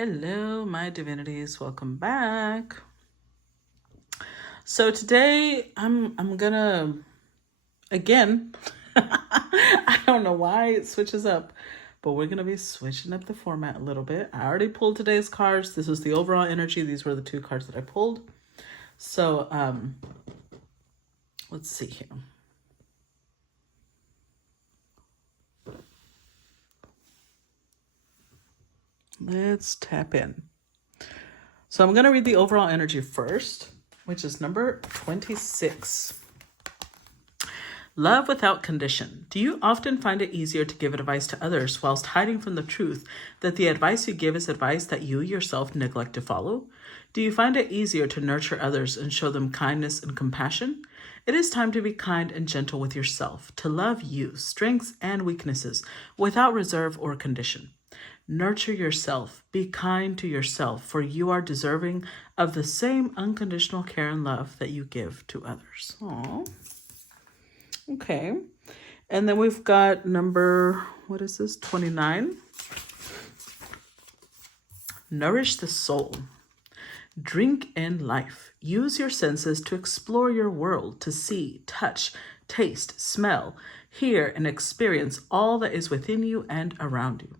Hello, my divinities. Welcome back. So today I'm gonna again I don't know why it switches up, but we're gonna be switching up the format a little bit. I already pulled today's cards. This was the overall energy. These were the two cards that I pulled. So let's see here. Let's tap in. So I'm going to read the overall energy first, which is number 26. Love without condition. Do you often find it easier to give advice to others whilst hiding from the truth that the advice you give is advice that you yourself neglect to follow? Do you find it easier to nurture others and show them kindness and compassion? It is time to be kind and gentle with yourself, to love you, strengths and weaknesses, without reserve or condition. Nurture yourself. Be kind to yourself, for you are deserving of the same unconditional care and love that you give to others. Aww. Okay. And then we've got number, 29? Nourish the soul. Drink in life. Use your senses to explore your world, to see, touch, taste, smell, hear, and experience all that is within you and around you.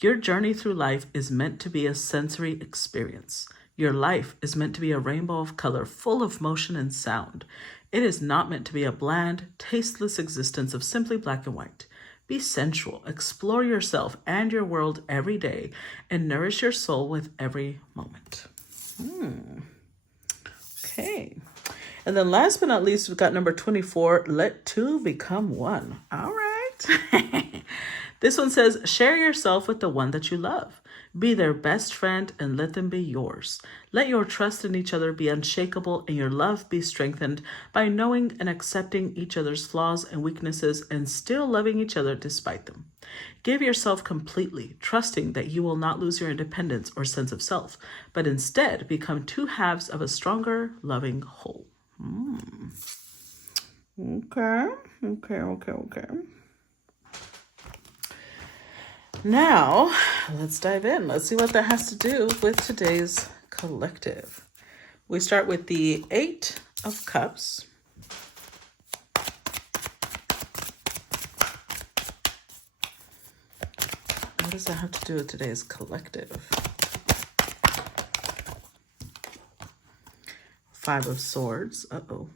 Your journey through life is meant to be a sensory experience. Your life is meant to be a rainbow of color, full of motion and sound. It is not meant to be a bland, tasteless existence of simply black and white. Be sensual, explore yourself and your world every day, and nourish your soul with every moment. Okay. And then last but not least, we've got number 24, let two become one. All right. This one says, share yourself with the one that you love. Be their best friend and let them be yours. Let your trust in each other be unshakable and your love be strengthened by knowing and accepting each other's flaws and weaknesses and still loving each other despite them. Give yourself completely, trusting that you will not lose your independence or sense of self, but instead become two halves of a stronger, loving whole. Okay. Now, let's dive in. Let's see what that has to do with today's collective. We start with the 8 of Cups. What does that have to do with today's collective? 5 of Swords. Uh-oh.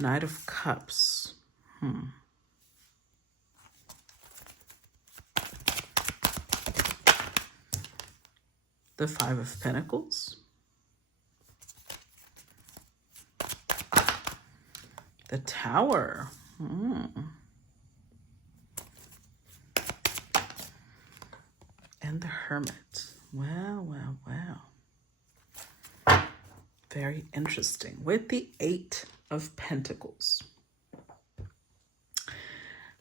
Knight of Cups. The 5 of Pentacles. The Tower. And the Hermit. Wow. Very interesting. With the 8 of Pentacles.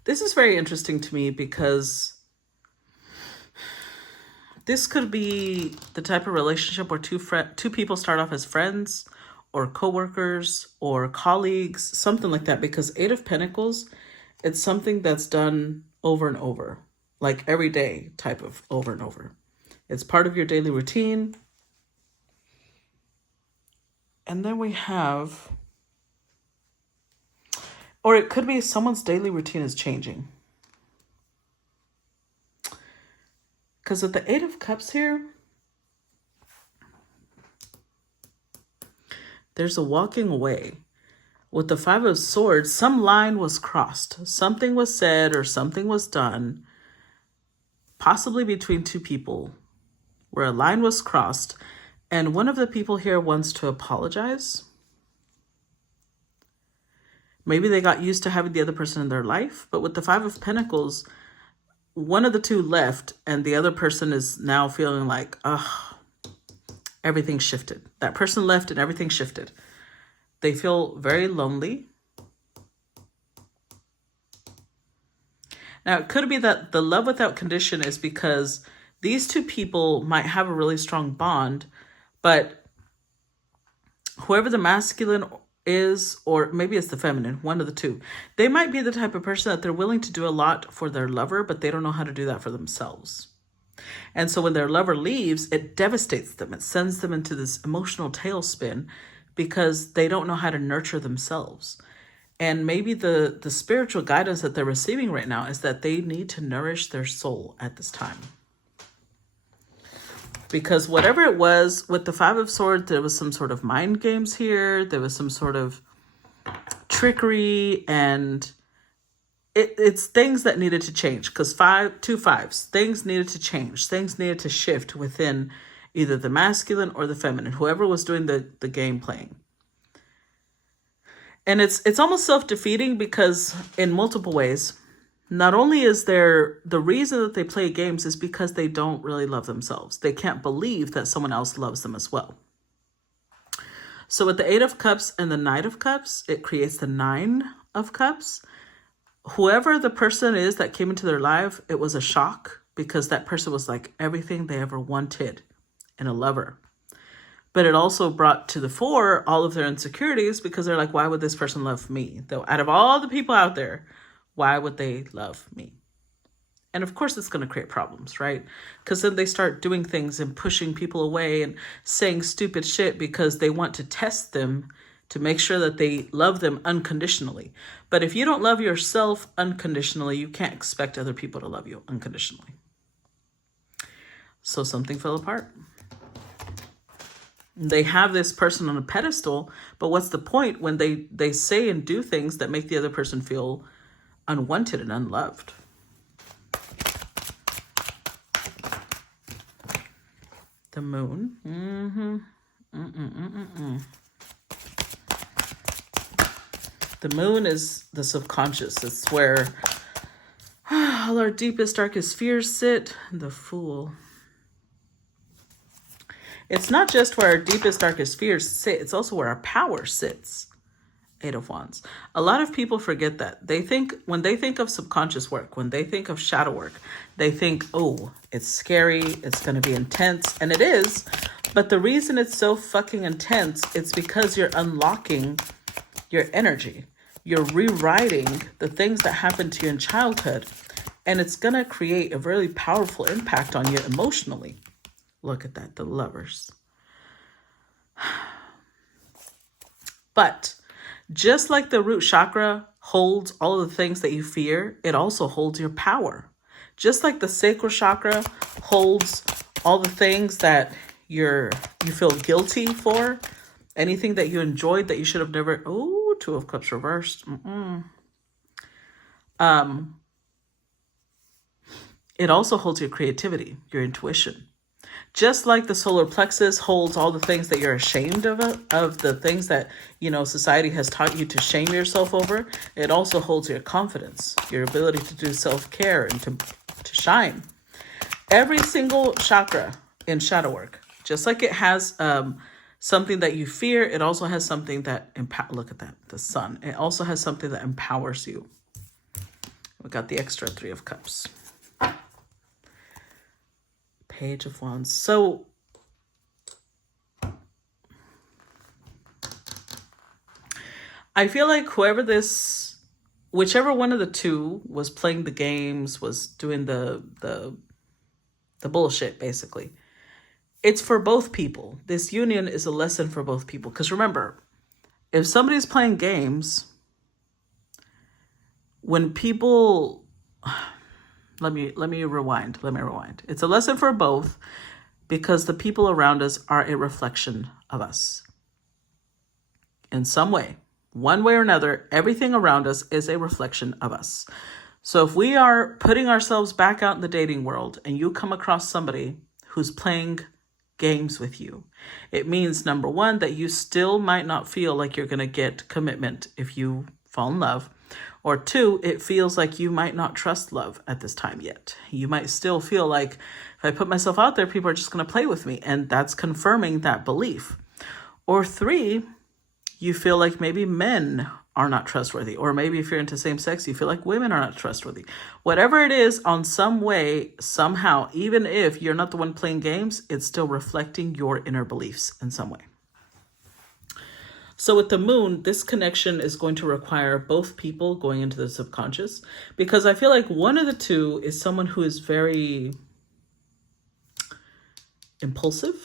This is very interesting to me because this could be the type of relationship where two people start off as friends or co-workers or colleagues, something like that, because 8 of Pentacles, it's something that's done over and over, like every day type of over and over. It's part of your daily routine. And then we have, or it could be someone's daily routine is changing. Because with the 8 of Cups here, there's a walking away. With the 5 of Swords, some line was crossed. Something was said or something was done, possibly between two people, where a line was crossed. And one of the people here wants to apologize. Maybe they got used to having the other person in their life. But with the 5 of Pentacles, one of the two left and the other person is now feeling like, everything shifted. That person left and everything shifted. They feel very lonely. Now, it could be that the love without condition is because these two people might have a really strong bond, but whoever the masculine is, or maybe it's the feminine, one of the two. They might be the type of person that they're willing to do a lot for their lover, but they don't know how to do that for themselves. And so when their lover leaves, it devastates them. It sends them into this emotional tailspin because they don't know how to nurture themselves. And maybe the spiritual guidance that they're receiving right now is that they need to nourish their soul at this time. Because whatever it was with the Five of Swords, there was some sort of mind games here. There was some sort of trickery, and it's things that needed to change. Because two fives, things needed to change. Things needed to shift within either the masculine or the feminine, whoever was doing the game playing. And it's almost self-defeating because in multiple ways. Not only is there the reason that they play games is because they don't really love themselves. They can't believe that someone else loves them as well. So with the Eight of Cups and the Knight of Cups, it creates the Nine of Cups. Whoever the person is that came into their life, it was a shock because that person was like everything they ever wanted in a lover. But it also brought to the fore all of their insecurities because they're like, why would this person love me? Though out of all the people out there, why would they love me? And of course, it's going to create problems, right? Because then they start doing things and pushing people away and saying stupid shit because they want to test them to make sure that they love them unconditionally. But if you don't love yourself unconditionally, you can't expect other people to love you unconditionally. So something fell apart. They have this person on a pedestal, but what's the point when they say and do things that make the other person feel unwanted and unloved? The Moon. The Moon is the subconscious. It's where all our deepest, darkest fears sit. The Fool. It's not just where our deepest, darkest fears sit. It's also where our power sits. Eight of Wands. A lot of people forget that. When they think of subconscious work, when they think of shadow work, they think, oh, it's scary, it's going to be intense. And it is. But the reason it's so fucking intense, it's because you're unlocking your energy. You're rewriting the things that happened to you in childhood. And it's going to create a really powerful impact on you emotionally. Look at that, the Lovers. But just like the root chakra holds all of the things that you fear, it also holds your power. Just like the sacral chakra holds all the things that you feel guilty for, anything that you enjoyed that you should have never. Oh, Two of Cups reversed. It also holds your creativity, your intuition. Just like the solar plexus holds all the things that you're ashamed of the things that, society has taught you to shame yourself over, it also holds your confidence, your ability to do self-care and to shine. Every single chakra in shadow work, just like it has something that you fear, it also has something that, look at that, the Sun. It also has something that empowers you. We got the extra Three of Cups. Page of Wands. So I feel like whichever one of the two was playing the games, was doing the bullshit, basically. It's for both people. This union is a lesson for both people. Because remember, if somebody's playing games, when people... Let me rewind. It's a lesson for both because the people around us are a reflection of us. In some way, one way or another, everything around us is a reflection of us. So if we are putting ourselves back out in the dating world and you come across somebody who's playing games with you, it means, number one, that you still might not feel like you're going to get commitment if you fall in love. Or two, it feels like you might not trust love at this time yet. You might still feel like if I put myself out there, people are just going to play with me. And that's confirming that belief. Or three, you feel like maybe men are not trustworthy. Or maybe if you're into same sex, you feel like women are not trustworthy. Whatever it is, on some way, somehow, even if you're not the one playing games, it's still reflecting your inner beliefs in some way. So with the moon, this connection is going to require both people going into the subconscious, because I feel like one of the two is someone who is very impulsive.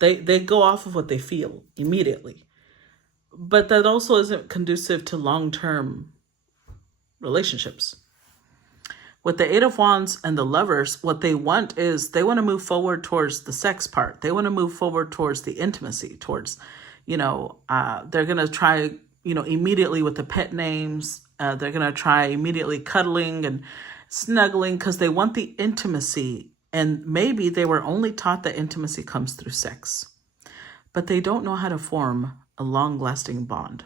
They go off of what they feel immediately. But that also isn't conducive to long-term relationships. With the Eight of Wands and the Lovers, what they want is they want to move forward towards the sex part. They want to move forward towards the intimacy, towards, they're going to try, immediately with the pet names. They're going to try immediately cuddling and snuggling because they want the intimacy. And maybe they were only taught that intimacy comes through sex, but they don't know how to form a long-lasting bond.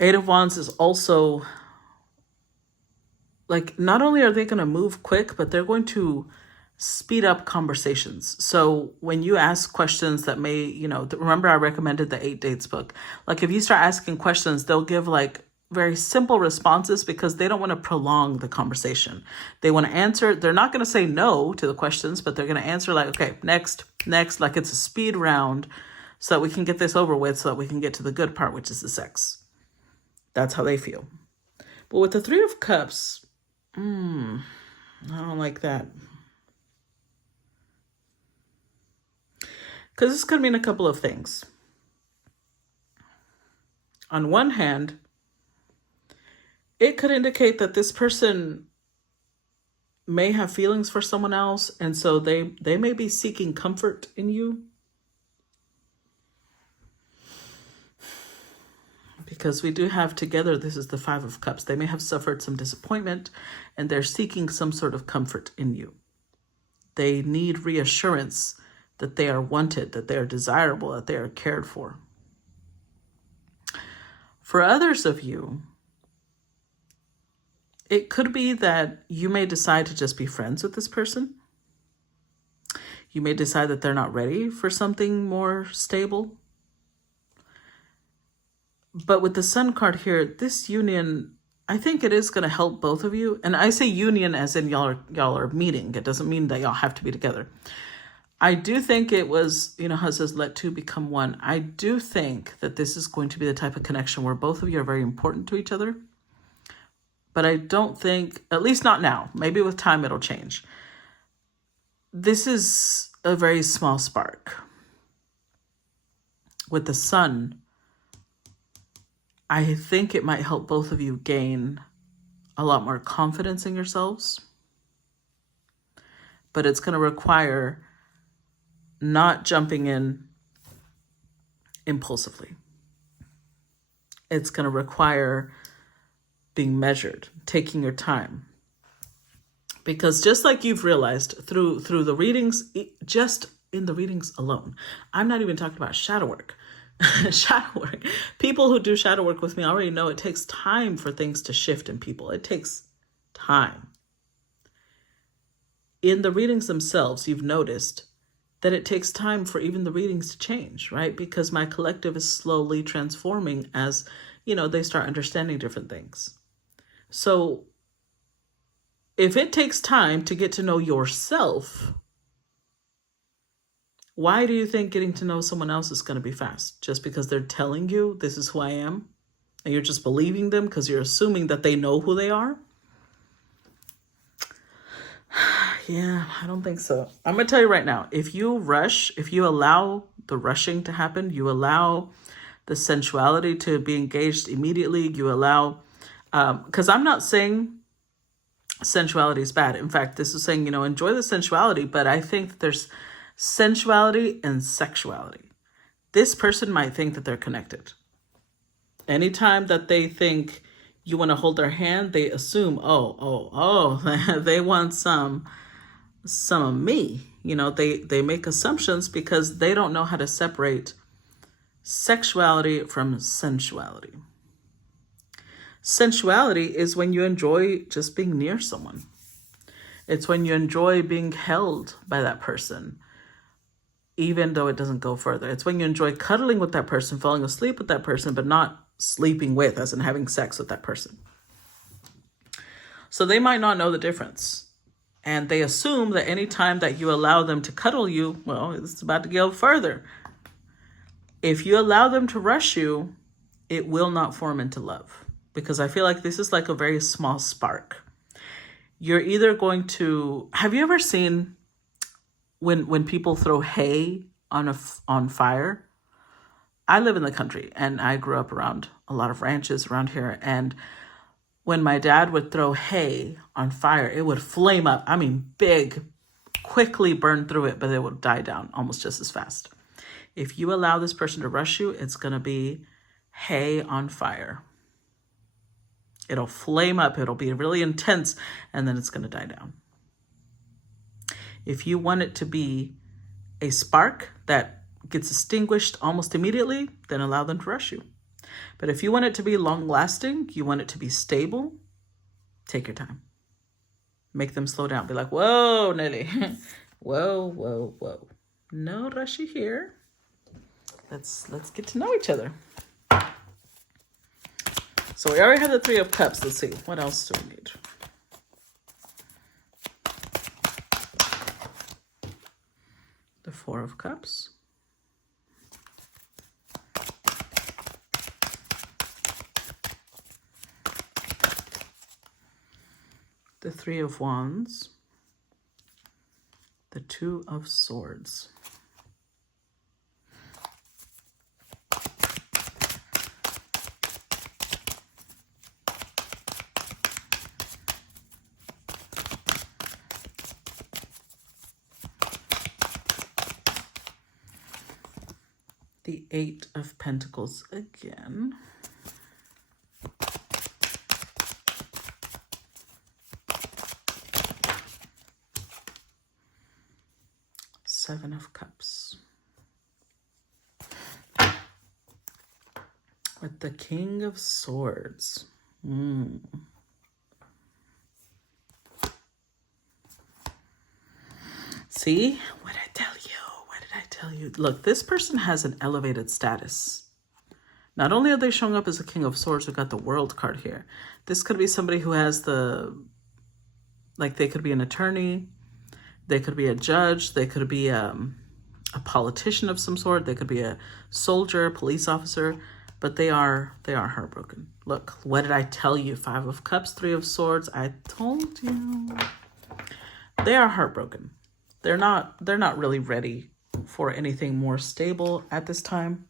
Eight of Wands is also like, not only are they going to move quick, but they're going to speed up conversations. So when you ask questions that may, remember I recommended the 8 Dates book. Like if you start asking questions, they'll give like very simple responses because they don't want to prolong the conversation. They want to answer. They're not going to say no to the questions, but they're going to answer like, okay, next, like it's a speed round so that we can get this over with, so that we can get to the good part, which is the sex. That's how they feel. But with the Three of Cups, I don't like that. Because this could mean a couple of things. On one hand, it could indicate that this person may have feelings for someone else, and so they may be seeking comfort in you. Because we do have together, this is the Five of Cups. They may have suffered some disappointment and they're seeking some sort of comfort in you. They need reassurance that they are wanted, that they are desirable, that they are cared for. For others of you, it could be that you may decide to just be friends with this person. You may decide that they're not ready for something more stable. But with the Sun card here, this union, I think it is going to help both of you. And I say union as in y'all are meeting. It doesn't mean that y'all have to be together. I do think it was, how it says, let two become one. I do think that this is going to be the type of connection where both of you are very important to each other. But I don't think, at least not now, maybe with time it'll change. This is a very small spark. With the Sun, I think it might help both of you gain a lot more confidence in yourselves. But it's going to require not jumping in impulsively. It's going to require being measured, taking your time. Because just like you've realized through the readings, just in the readings alone, I'm not even talking about shadow work. Shadow work. People who do shadow work with me already know it takes time for things to shift in people. It takes time. In the readings themselves, you've noticed that it takes time for even the readings to change, right? Because my collective is slowly transforming as, they start understanding different things. So if it takes time to get to know yourself, why do you think getting to know someone else is going to be fast? Just because they're telling you this is who I am, and you're just believing them because you're assuming that they know who they are? Yeah, I don't think so. I'm going to tell you right now, if you rush, if you allow the rushing to happen, you allow the sensuality to be engaged immediately, you allow, because I'm not saying sensuality is bad. In fact, this is saying, enjoy the sensuality, but I think that there's sensuality and sexuality. This person might think that they're connected. Anytime that they think you want to hold their hand, they assume, they want some of me. They make assumptions because they don't know how to separate sexuality from sensuality. Sensuality is when you enjoy just being near someone. It's when you enjoy being held by that person, even though it doesn't go further. It's when you enjoy cuddling with that person, falling asleep with that person, but not sleeping with, as in having sex with that person. So they might not know the difference. And they assume that any time that you allow them to cuddle you, well, it's about to go further. If you allow them to rush you, it will not form into love. Because I feel like this is like a very small spark. You're either going to... Have you ever seen when people throw hay on fire? I live in the country, and I grew up around a lot of ranches around here. And when my dad would throw hay on fire, it would flame up. I mean, big, quickly burn through it, but it would die down almost just as fast. If you allow this person to rush you, it's going to be hay on fire. It'll flame up. It'll be really intense, and then it's going to die down. If you want it to be a spark that gets extinguished almost immediately, then allow them to rush you. But if you want it to be long-lasting, you want it to be stable, take your time. Make them slow down. Be like, whoa, Nelly. Whoa, whoa, whoa. No rushy here. Let's get to know each other. So we already had the 3 of Cups. Let's see. What else do we need? The 4 of Cups. The 3 of Wands, the 2 of Swords. The 8 of Pentacles again. Seven of Cups. With the King of Swords. See? What did I tell you? What did I tell you? Look, this person has an elevated status. Not only are they showing up as a King of Swords, we've got the World card here. This could be somebody who has they could be an attorney. They could be a judge. They could be a politician of some sort. They could be a soldier, police officer, but they are heartbroken. Look, what did I tell you? 5 of Cups, 3 of Swords. I told you. They are heartbroken. They're not really ready for anything more stable at this time.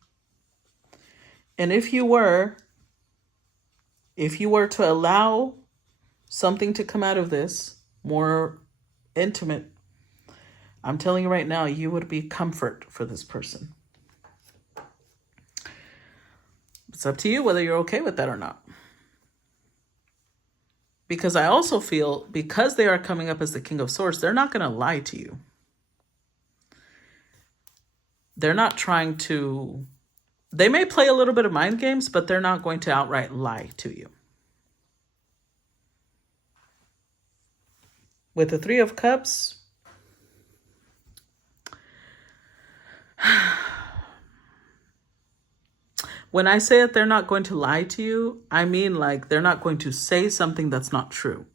And if you were to allow something to come out of this more intimate, I'm telling you right now, you would be comfort for this person. It's up to you whether you're okay with that or not. Because I also feel, because they are coming up as the King of Swords, they're not going to lie to you. They're not trying to... They may play a little bit of mind games, but they're not going to outright lie to you. With the 3 of Cups... When I say that they're not going to lie to you, I mean like they're not going to say something that's not true.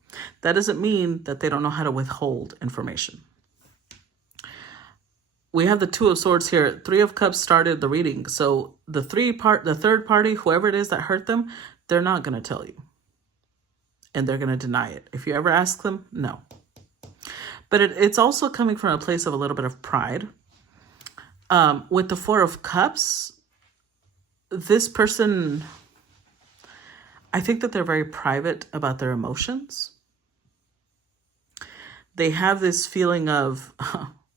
That doesn't mean that they don't know how to withhold information. We have the 2 of Swords here. 3 of Cups started the reading. So the third party, whoever it is that hurt them, they're not going to tell you. And they're going to deny it. If you ever ask them, no. But it's also coming from a place of a little bit of pride. With the 4 of Cups, this person, I think that they're very private about their emotions. They have this feeling of,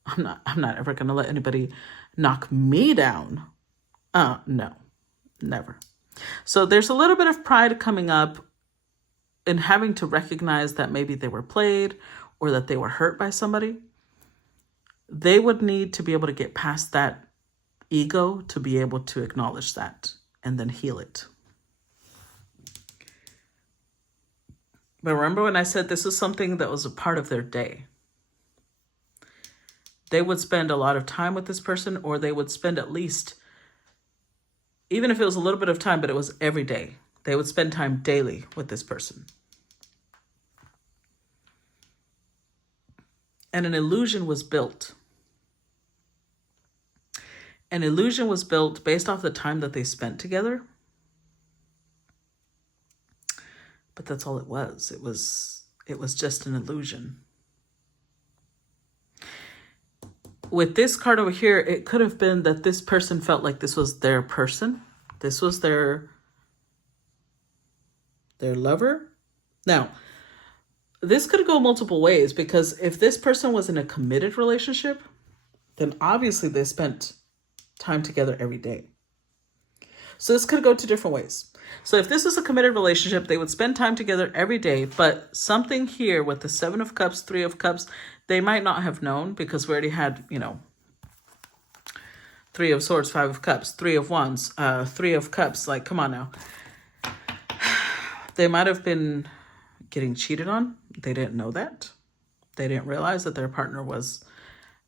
I'm not ever going to let anybody knock me down. No, never. So there's a little bit of pride coming up in having to recognize that maybe they were played or that they were hurt by somebody. They would need to be able to get past that ego to be able to acknowledge that and then heal it. But remember when I said this is something that was a part of their day? They would spend a lot of time with this person, or they would spend at least, even if it was a little bit of time, but it was every day, they would spend time daily with this person. And an illusion was built. An illusion was built based off the time that they spent together. But that's all it was. It was just an illusion. With this card over here, it could have been that this person felt like this was their person. This was their lover. Now, this could go multiple ways, because if this person was in a committed relationship, then obviously they spent time together every day. So this could go two different ways. So if this was a committed relationship, they would spend time together every day, but something here with the 7 of Cups, 3 of Cups, they might not have known, because we already had, 3 of Swords, 5 of Cups, 3 of Wands, 3 of Cups. Like, come on now. They might have been getting cheated on. They didn't know that. They didn't realize that their partner was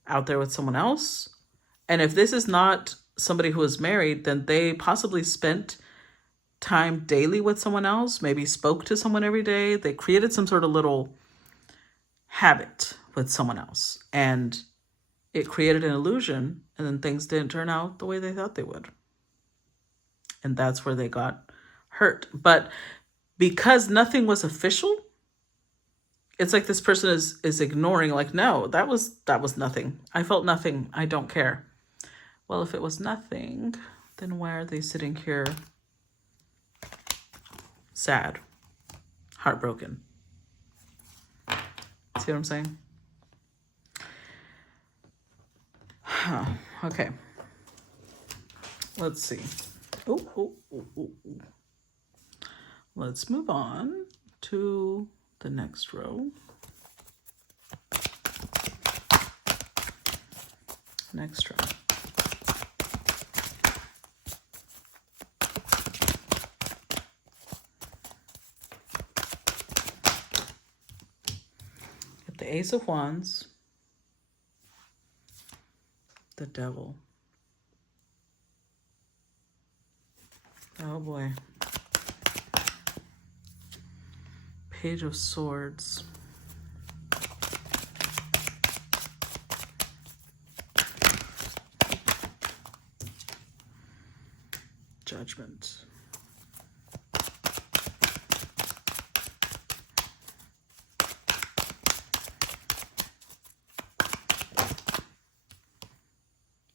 out there with someone else. And if this is not somebody who is married, then they possibly spent time daily with someone else, maybe spoke to someone every day. They created some sort of little habit with someone else, and it created an illusion, and then things didn't turn out the way they thought they would. And that's where they got hurt. But because nothing was official, it's like this person is ignoring, like, no, that was nothing. I felt nothing. I don't care. Well, if it was nothing, then why are they sitting here sad, heartbroken? See what I'm saying? Okay. Let's see. Ooh. Let's move on to the next row. Next row. Get the Ace of Wands, the Devil. Oh boy. Page of Swords. Judgment.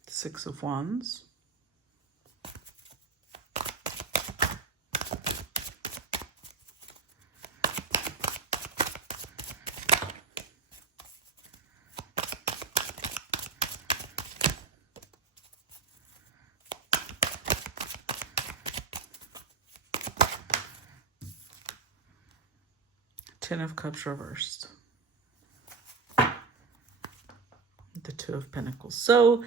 Six of Wands. Ten of Cups reversed. The Two of Pentacles. So,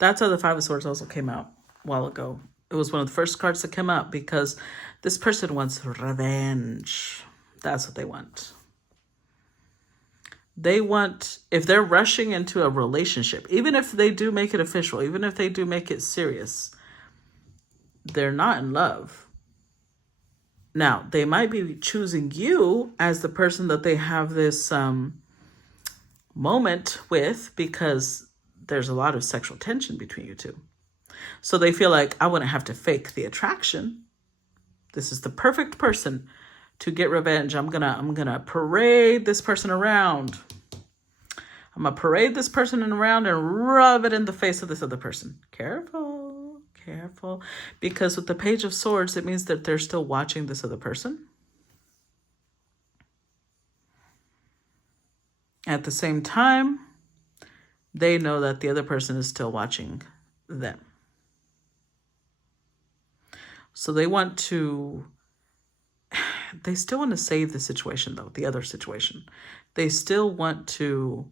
that's how the Five of Swords also came out a while ago. It was one of the first cards that came out, because this person wants revenge. That's what they want. They want, if they're rushing into a relationship, even if they do make it official, even if they do make it serious, they're not in love. Now, they might be choosing you as the person that they have this moment with, because there's a lot of sexual tension between you two. So they feel like, I wouldn't have to fake the attraction. This is the perfect person to get revenge. I'm gonna parade this person around. I'm gonna parade this person around and rub it in the face of this other person. Careful. Because with the Page of Swords, it means that they're still watching this other person. At the same time, they know that the other person is still watching them. So they still want to save the situation, though, the other situation. They still want to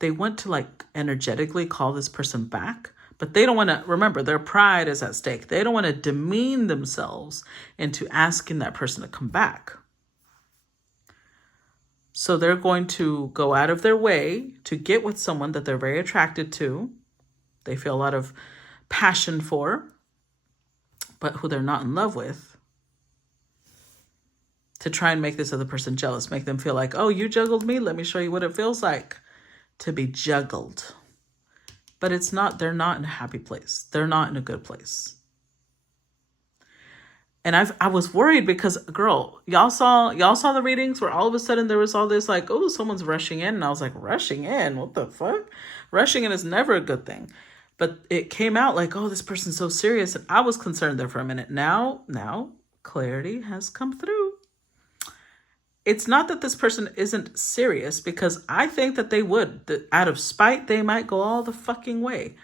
they want to, like, energetically call this person back, but they don't want to, remember, their pride is at stake. They don't want to demean themselves into asking that person to come back. So they're going to go out of their way to get with someone that they're very attracted to, they feel a lot of passion for, but who they're not in love with, to try and make this other person jealous, make them feel like, oh, you juggled me, let me show you what it feels like to be juggled. But it's not, they're not in a happy place. They're not in a good place. And I was worried because, girl, y'all saw the readings where all of a sudden there was all this like, oh, someone's rushing in. And I was like, rushing in? What the fuck? Rushing in is never a good thing. But it came out like, oh, this person's so serious. And I was concerned there for a minute. Now, clarity has come through. It's not that this person isn't serious, because I think that they would. That out of spite, they might go all the fucking way.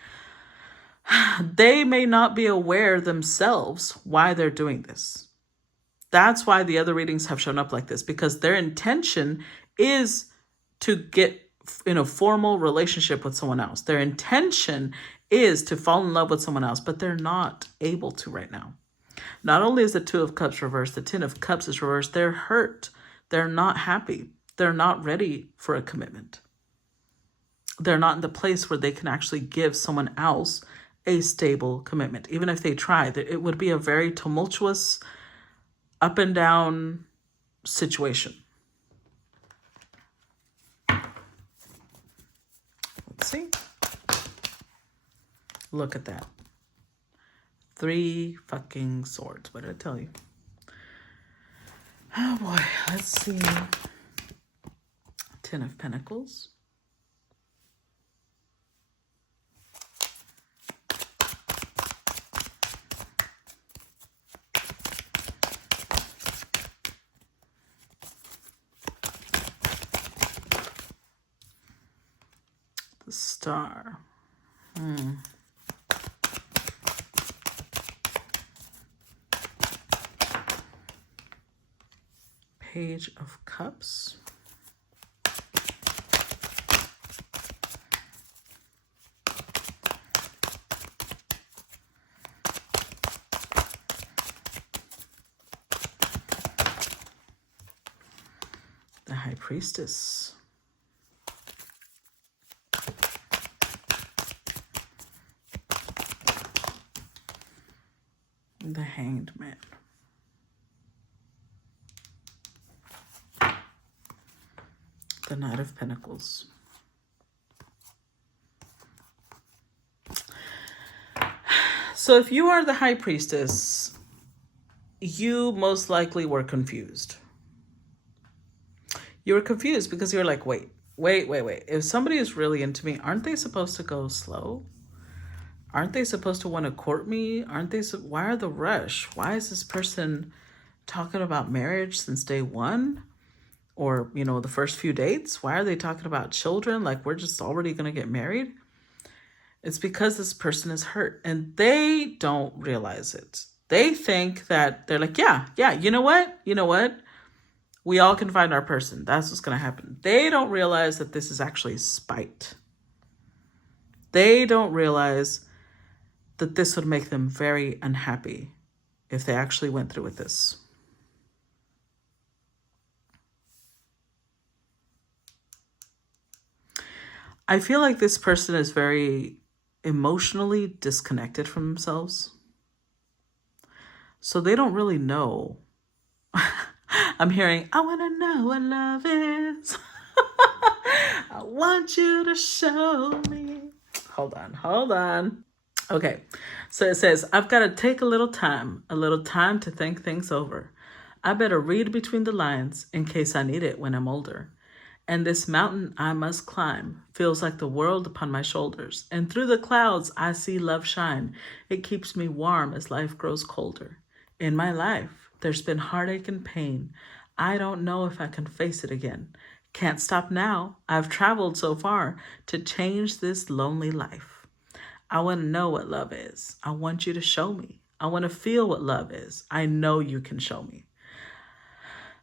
They may not be aware themselves why they're doing this. That's why the other readings have shown up like this, because their intention is to get in a formal relationship with someone else. Their intention is to fall in love with someone else, but they're not able to right now. Not only is the Two of Cups reversed, the Ten of Cups is reversed. They're hurt. They're not happy. They're not ready for a commitment. They're not in the place where they can actually give someone else a stable commitment. Even if they try, it would be a very tumultuous, up and down situation. Let's see. Look at that. 3 fucking swords. What did I tell you? Oh boy, let's see. 10 of Pentacles. The Star. Page of Cups. The High Priestess. The Hanged Man. The Knight of Pentacles. So if you are the High Priestess, you most likely were confused. You were confused because you were like, wait. If somebody is really into me, aren't they supposed to go slow? Aren't they supposed to want to court me? Why are the rush? Why is this person talking about marriage since day one? Or, the first few dates? Why are they talking about children? Like, we're just already going to get married? It's because this person is hurt and they don't realize it. They think that they're like, yeah, you know what? We all can find our person. That's what's going to happen. They don't realize that this is actually spite. They don't realize that this would make them very unhappy if they actually went through with this. I feel like this person is very emotionally disconnected from themselves. So they don't really know. I'm hearing, I want to know what love is. I want you to show me. Hold on. Okay, so it says, I've got to take a little time to think things over. I better read between the lines in case I need it when I'm older. And this mountain I must climb feels like the world upon my shoulders. And through the clouds I see love shine. It keeps me warm as life grows colder. In my life, there's been heartache and pain. I don't know if I can face it again. Can't stop now. I've traveled so far to change this lonely life. I want to know what love is. I want you to show me. I want to feel what love is. I know you can show me.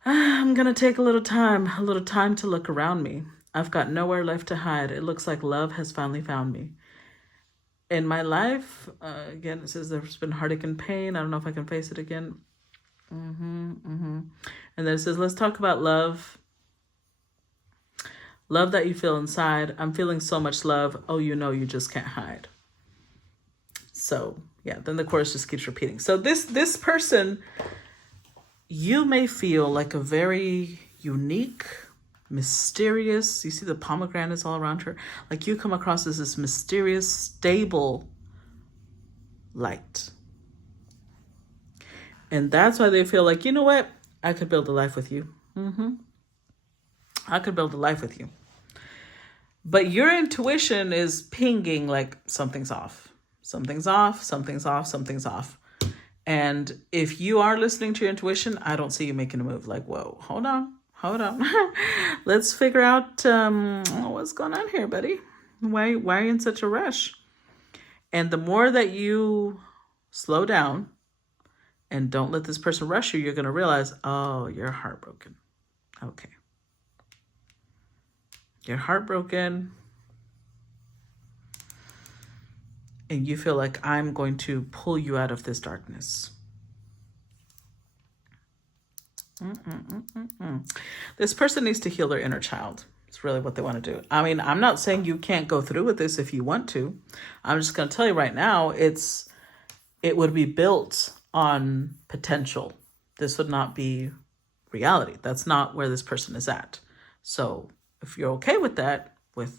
I'm going to take a little time to look around me. I've got nowhere left to hide. It looks like love has finally found me. In my life, again, it says there's been heartache and pain. I don't know if I can face it again. And then it says, let's talk about love. Love that you feel inside. I'm feeling so much love. Oh, you just can't hide. So yeah, then the chorus just keeps repeating. So this person, you may feel like a very unique, mysterious, you see the pomegranates all around her, like you come across as this mysterious, stable light. And that's why they feel like, you know what? I could build a life with you. I could build a life with you. But your intuition is pinging like something's off. Something's off, something's off, something's off. And if you are listening to your intuition, I don't see you making a move. Like, whoa, hold on. Let's figure out what's going on here, buddy. Why are you in such a rush? And the more that you slow down and don't let this person rush you, you're going to realize, oh, you're heartbroken. Okay. You're heartbroken. And you feel like I'm going to pull you out of this darkness. This person needs to heal their inner child. It's really what they want to do. I mean, I'm not saying you can't go through with this if you want to. I'm just going to tell you right now, it would be built on potential. This would not be reality. That's not where this person is at. So if you're okay with that, with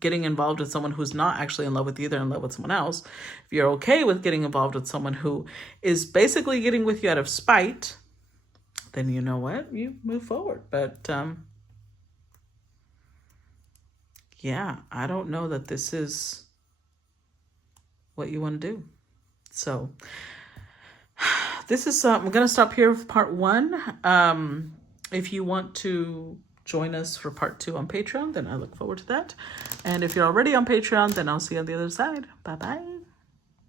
getting involved with someone who's not actually in love with you, they're in love with someone else. If you're okay with getting involved with someone who is basically getting with you out of spite, then you know what? You move forward. But yeah, I don't know that this is what you want to do. So this is, I'm going to stop here with part 1. If you want to join us for part 2 on Patreon, then I look forward to that. And if you're already on Patreon, then I'll see you on the other side. Bye-bye.